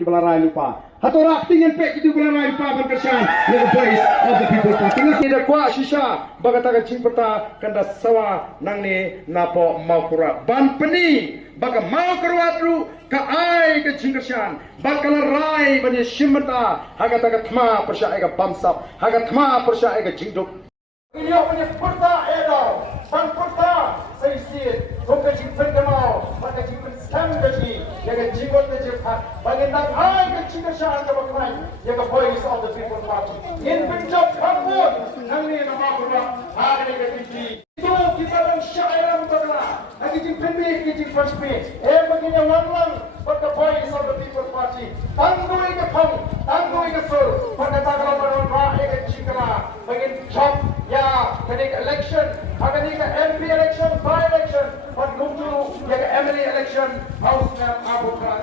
ki balarai lupa. Hatorak tingin pe ki balarai lupa berkesan the voice of the people party. Tidak kuat sisa bagatakan cimperta kanda sawa nangni napo maukura. Ban peni baga mau kerwatru ka ai ke cingkersan bakal rai bani shimata hagata ka thma persya ai ka bamsap haga thma persya ai ka jingduk. Ini punya purta edo ban purta sai sit hoka jingpen kamau maka jingpen skam gaji yaga jingot de jepat bagenda ai ka cingkersan ka bakai yaga voice of the people party in pinjab khamut nangni na maukura hagane ka tinji itu kita dan syairan bagla lagi jingpen me ki jingpen me begini lang pada voice of the people party tanggui ke phang tanggui ke sur pada tagala baron ra ek chikra begin job ya kanik election agani ka MP election by election but lungju ya MLA election house na abu ka